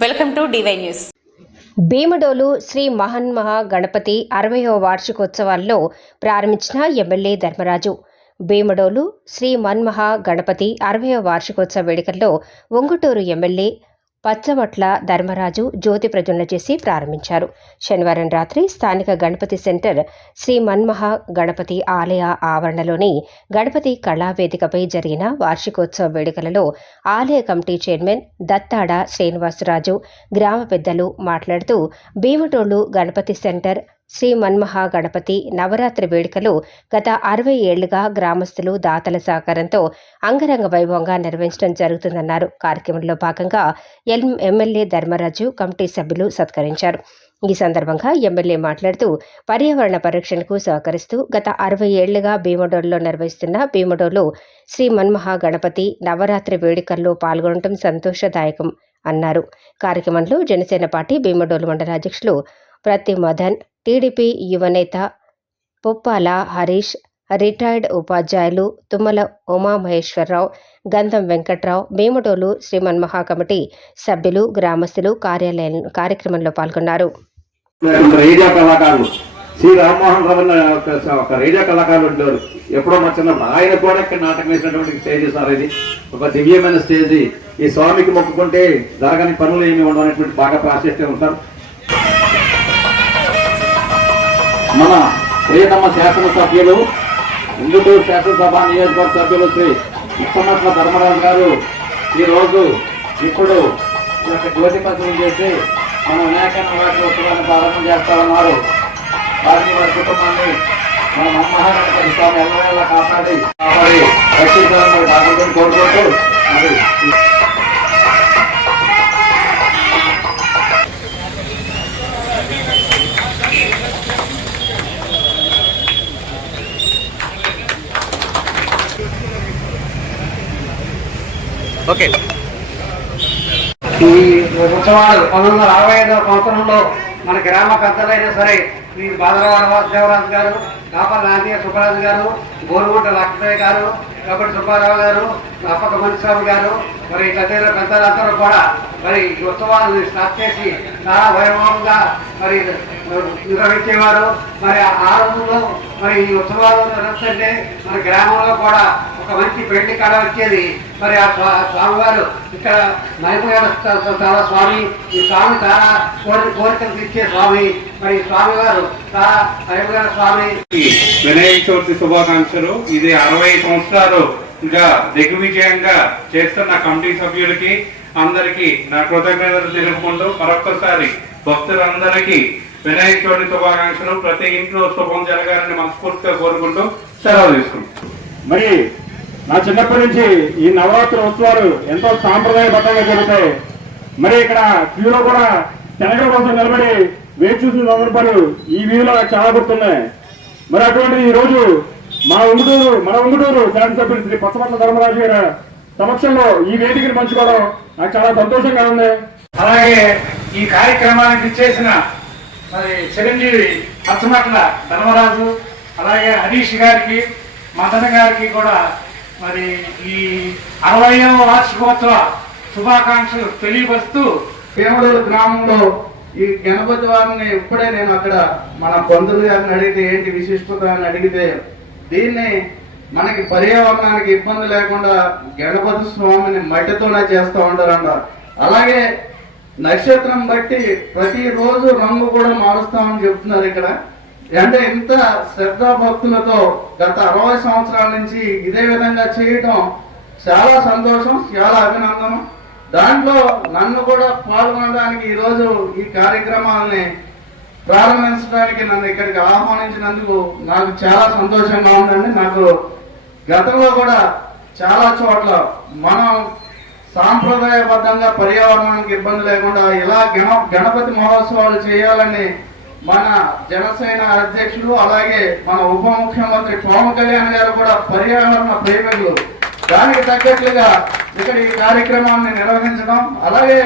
Welcome to DY news. Bhimadolu Sri మహన్మహా Ganapati అరవయో వార్షికోత్సవాల్లో ప్రారంభించిన ఎమ్మెల్యే ధర్మరాజు. భీమడోలు శ్రీ మన్మహా గణపతి అరవయో వార్షికోత్సవ వేడుకల్లో ఒంగుటూరు ఎమ్మెల్యే పచ్చవట్ల ధర్మరాజు జ్యోతి ప్రజ్వలన చేసి ప్రారంభించారు. శనివారం రాత్రి స్థానిక గణపతి సెంటర్ శ్రీ మన్మహా గణపతి ఆలయ ఆవరణలోని గణపతి కళావేదికపై జరిగిన వార్షికోత్సవ వేడుకలలో ఆలయ కమిటీ చైర్మన్ దత్తాడ శ్రీనివాసరాజు గ్రామ పెద్దలు మాట్లాడుతూ భీమటోళ్ళు గణపతి సెంటర్ శ్రీ మన్మహా గణపతి నవరాత్రి వేడుకలు గత అరవై ఏళ్ళుగా గ్రామస్తులు దాతల సహకారంతో అంగరంగ వైభవంగా నిర్వహించడం జరుగుతుందన్నారు. కార్యక్రమంలో భాగంగా ఎల్ ఎమ్మెల్యే ధర్మరాజు కమిటీ సభ్యులు సత్కరించారు. ఈ సందర్భంగా ఎమ్మెల్యే మాట్లాడుతూ పర్యావరణ పరిరక్షణకు సహకరిస్తూ గత అరవై ఏళ్ళుగా భీమడోలులో నిర్వహిస్తున్న భీమడోలు శ్రీ మన్మహా గణపతి నవరాత్రి వేడుకల్లో పాల్గొనడం సంతోషదాయకం అన్నారు. కార్యక్రమంలో జనసేన పార్టీ భీమడోలు మండల అధ్యక్షులు ప్రతి మదన్ టీడీపీ యువనేత పుప్పాల హరీష్ రిటైర్డ్ ఉపాధ్యాయులు తుమ్మల ఉమామహేశ్వరరావు గంధం వెంకట్రావు భీమటోలు శ్రీమన్ మహాకమిటీ సభ్యులు గ్రామస్తులు కార్యాలయం కార్యక్రమంలో పాల్గొన్నారు. రేడియో కళాకారులు శ్రీ రామ్మోహన్ రావు ఒక- రేడియో కళాకారులు ఉండేవారు ఎప్పుడో మా చిన్నప్పుడు ఆయన కూడా ఇక్కడ నాటకం వేసినటువంటి స్టేజ్ సార్ ఇది. ఒక దివ్యమైన స్టేజ్. ఈ స్వామికి మొక్కుకుంటే జరగని పనులు ఏమి ఉండవు అనేటువంటి బాగా ప్రాశస్త్యం ఉంటారు మన ప్రియతమ శాసనసభ్యులు ఇందుటూరు శాసనసభ నియోజకవర్గ సభ్యులు శ్రీ ఇప్పమట్ల ధర్మరాజు గారు ఈరోజు ఇప్పుడు ఈ యొక్క జ్యోతి పత్రం చేసి మన వినాయకన్న నవరాత్రి ఉత్సవాన్ని ప్రారంభం చేస్తామన్నారు వారిని వారి కుటుంబాన్ని మన మహాగణపతి స్వామి ఎల్లవేళ కాపాడి కాపాడి రక్షించాలని కోరుకుంటూ మరి ఓకే. ఈ ఉత్సవాలు పంతొమ్మిది వందల అరవై ఐదవ సంవత్సరంలో మన గ్రామ పెద్దలైనా సరే శ్రీ బాదరవాడ వాసుదేవరాజు గారు కాపల నాంతయ్య సుబ్బరాజు గారు గోరుగుంట లక్ష్మయ్య గారు కబడి సుబ్బారావు గారు అప్పక మనిస్వామి గారు మరి తదితర పెద్దలందరూ కూడా మరి ఈ ఉత్సవాలను స్టార్ట్ చేసి చాలా వైభవంగా మరి నిర్వహించేవారు. మరి ఆ రోజుల్లో మరి ఈ ఉత్సవాలు నిర్వహిస్తుంటే మన గ్రామంలో కూడా ఒక మంచి పెళ్ళి కళ వచ్చేది. మరి ఆ స్వా- స్వామివారు ఇక్కడ నైపుణ్యాల చాలా స్వామి. ఈ స్వామి చాలా కోరిక కోరికలు తీర్చే స్వామి. మరి స్వామివారు చాలా నైపుణ్యాల స్వామి. వినాయక చవితి శుభాకాంక్షలు. ఇది అరవై సంవత్సరాలుగా దిగ్విజయంగా చేస్తున్న కమిటీ సభ్యులకి అందరికీ నా కృతజ్ఞతలు తెలుపుకుంటూ మరొక్కసారి భక్తులందరికీ వినాయక చవితి శుభాకాంక్షలు. ప్రతి ఇంట్లో శుభం జరగాలని మనస్ఫూర్తిగా కోరుకుంటూ సెలవు తీసుకుంటాం మరి నా చిన్నప్పటి నుంచి ఈ నవరాత్రి ఉత్సవాలు ఎంతో సాంప్రదాయబద్ధంగా జరుగుతాయి. మరి ఇక్కడ క్యూలో కూడా శనగల కోసం నిలబడి వేచి చూసిన సందర్భాలు ఈ వ్యూలో నాకు చాలా గుర్తున్నాయి. మరి అటువంటి ఈ రోజు మన ఉంగుటూరు మన ఉంగుటూరు శాసనసభ్యులు శ్రీ పచ్చపట్ల ధర్మరాజు గారి సమక్షంలో ఈ వేదికను పంచుకోవడం నాకు చాలా సంతోషంగా ఉంది. అలాగే ఈ కార్యక్రమానికి చేసిన మరి చిరంజీవి పచ్చమట్ల ధర్మరాజు అలాగే హరీష్ గారికి మదన్ గారికి కూడా మరి ఈ అరవయవ వార్షికోత్సవ శుభాకాంక్షలు తెలియపరుస్తూ పేమడూరు గ్రామంలో ఈ గణపతి వారిని ఇప్పుడే నేను అక్కడ మన బంధువులు గారిని అడిగితే ఏంటి విశిష్టత అని అడిగితే దీన్ని మనకి పర్యావరణానికి ఇబ్బంది లేకుండా గణపతి స్వామిని మట్టితోనే చేస్తూ ఉంటారంట. అలాగే నక్షత్రం బట్టి ప్రతిరోజు రంగు కూడా మారుస్తామని చెప్తున్నారు ఇక్కడ. అంటే ఇంత శ్రద్ధా భక్తులతో గత అరవై సంవత్సరాల నుంచి ఇదే విధంగా చేయటం చాలా సంతోషం చాలా అభినందనం. దాంట్లో నన్ను కూడా పాల్గొనడానికి ఈరోజు ఈ కార్యక్రమాలని ప్రారంభించడానికి నన్ను ఇక్కడికి ఆహ్వానించినందుకు నాకు చాలా సంతోషంగా ఉందండి. నాకు గతంలో కూడా చాలా చోట్ల మనం సాంప్రదాయబద్ధంగా పర్యావరణానికి ఇబ్బంది లేకుండా ఇలా గణ గణపతి మహోత్సవాలు చేయాలని మన జనసేన అధ్యక్షులు అలాగే మన ఉప ముఖ్యమంత్రి పవన్ కళ్యాణ్ గారు కూడా పర్యావరణ ప్రేమికులు. దానికి తగ్గట్లుగా ఇక్కడ ఈ కార్యక్రమాన్ని నిర్వహించడం అలాగే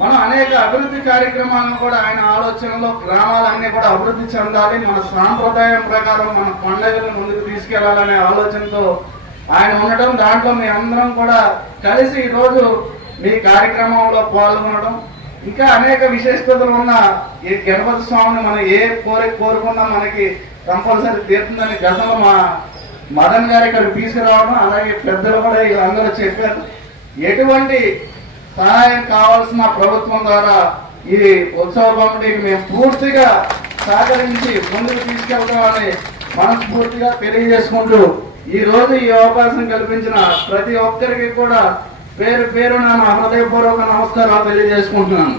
మనం అనేక అభివృద్ధి కార్యక్రమాలను కూడా ఆయన ఆలోచనలో గ్రామాలన్నీ కూడా అభివృద్ధి చెందాలి మన సాంప్రదాయం ప్రకారం మన పండుగలను ముందుకు తీసుకెళ్ళాలనే ఆలోచనతో ఆయన ఉండటం. దాంట్లో మీ అందరం కూడా కలిసి ఈరోజు మీ కార్యక్రమంలో పాల్గొనడం ఇంకా అనేక విశేషతలు ఉన్న ఈ గణపతి స్వామిని మనం ఏ కోరిక కోరుకున్నా మనకి కంపల్సరీ తీరుతుందని గతంలో మా మదన్ గారు ఇక్కడ తీసుకురావడం అలాగే పెద్దలు కూడా అందరూ చెప్పారు. ఎటువంటి సహాయం కావాల్సిన ప్రభుత్వం ద్వారా ఈ ఉత్సవ కమిటీకి మేము పూర్తిగా సహకరించి ముందుకు తీసుకెళ్తామని మనస్ఫూర్తిగా తెలియజేసుకుంటూ ఈ రోజు ఈ అవకాశం కల్పించిన ప్రతి ఒక్కరికి కూడా పేరు పేరు నా హృదయపూర్వక నమస్కారాలు తెలియజేసుకుంటున్నాను.